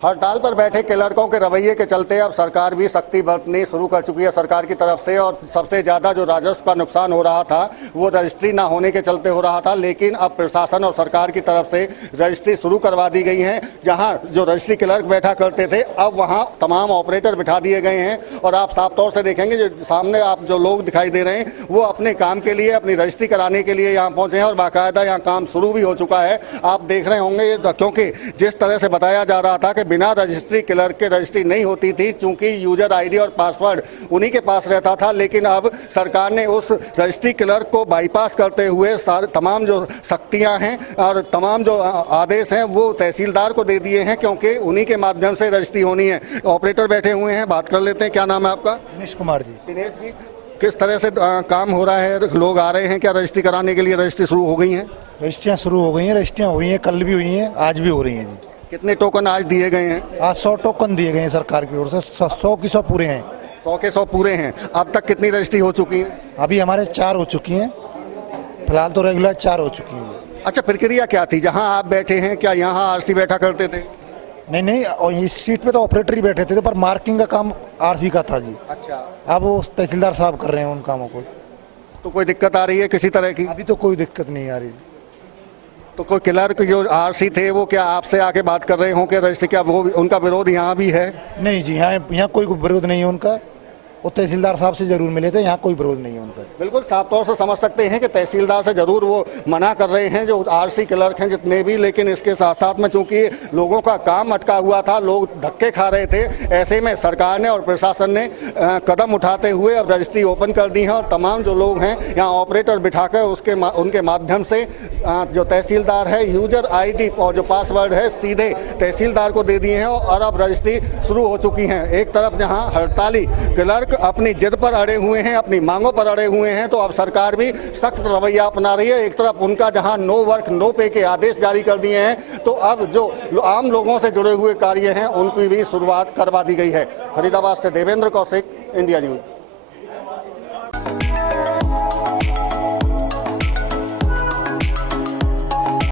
हड़ताल पर बैठे क्लर्कों के रवैये के चलते अब सरकार भी सख्ती बरतनी शुरू कर चुकी है सरकार की तरफ से। और सबसे ज़्यादा जो राजस्व का नुकसान हो रहा था वो रजिस्ट्री ना होने के चलते हो रहा था, लेकिन अब प्रशासन और सरकार की तरफ से रजिस्ट्री शुरू करवा दी गई है। जहां जो रजिस्ट्री क्लर्क बैठा करते थे अब वहां तमाम ऑपरेटर बिठा दिए गए हैं। और आप साफ तौर से देखेंगे जो सामने आप जो लोग दिखाई दे रहे हैं वो अपने काम के लिए, अपनी रजिस्ट्री कराने के लिए यहाँ पहुँचे हैं और बाकायदा यहाँ काम शुरू भी हो चुका है। आप देख रहे होंगे क्योंकि जिस तरह से बताया जा रहा था कि बिना रजिस्ट्री क्लर्क के रजिस्ट्री नहीं होती थी, चूंकि यूजर आईडी और पासवर्ड उन्हीं के पास रहता था। लेकिन अब सरकार ने उस रजिस्ट्री क्लर्क को बाईपास करते हुए सारे तमाम जो सख्तियां हैं और तमाम जो आदेश हैं वो तहसीलदार को दे दिए हैं, क्योंकि उन्हीं के माध्यम से रजिस्ट्री होनी है। ऑपरेटर बैठे हुए हैं, बात कर लेते हैं। क्या नाम है आपका? दिनेश कुमार जी। दिनेश जी, किस तरह से काम हो रहा है? लोग आ रहे हैं क्या रजिस्ट्री कराने के लिए? रजिस्ट्री शुरू हो गई हैं? रजिस्ट्रियाँ शुरू हो गई हैं, रजिस्ट्रियाँ हुई हैं, कल भी हुई हैं, आज भी हो रही हैं जी। कितने टोकन आज दिए गए हैं? आज 100 टोकन दिए गए हैं सरकार की ओर से। 100 की 100 पूरे हैं। 100 के 100 पूरे हैं। अब तक कितनी रजिस्ट्री हो चुकी है? अभी हमारे 4 हो चुकी हैं, फिलहाल तो रेगुलर 4 हो चुकी हैं। अच्छा, प्रक्रिया क्या थी जहां आप बैठे हैं? क्या यहाँ आरसी बैठा करते थे? नहीं, और इस सीट पे तो ऑपरेटर ही बैठे थे, पर मार्किंग का काम आरसी का था जी। अच्छा, अब वो तहसीलदार साहब कर रहे हैं उन कामों को। तो कोई दिक्कत आ रही है किसी तरह की? अभी तो कोई दिक्कत नहीं आ रही। तो कोई क्लर्क जो आरसी थे वो क्या आपसे आके बात कर रहे हों कि रजिस्ट्री, क्या वो उनका विरोध यहाँ भी है? नहीं जी, यहाँ कोई विरोध नहीं है उनका। वो तहसीलदार साहब से जरूर मिले थे, यहाँ कोई विरोध नहीं है उनका। बिल्कुल साफ तौर से समझ सकते हैं कि तहसीलदार से जरूर वो मना कर रहे हैं जो आरसी क्लर्क हैं जितने भी, लेकिन इसके साथ साथ में चूंकि लोगों का काम अटका हुआ था, लोग धक्के खा रहे थे, ऐसे में सरकार ने और प्रशासन ने कदम उठाते हुए अब रजिस्ट्री ओपन कर दी है। और तमाम जो लोग हैं यहाँ ऑपरेटर बिठाकर उनके माध्यम से जो तहसीलदार है यूजर ID और जो पासवर्ड है सीधे तहसीलदार को दे दिए हैं और अब रजिस्ट्री शुरू हो चुकी है। एक तरफ जहाँ हड़ताली क्लर्क अपनी जिद पर अड़े हुए हैं, अपनी मांगों पर अड़े हुए हैं, तो अब सरकार भी सख्त रवैया अपना रही है। एक तरफ उनका जहां नो वर्क नो पे के आदेश जारी कर दिए हैं, तो अब जो आम लोगों से जुड़े हुए कार्य हैं उनकी भी शुरुआत करवा दी गई है। फरीदाबाद से देवेंद्र कौशिक, इंडिया न्यूज।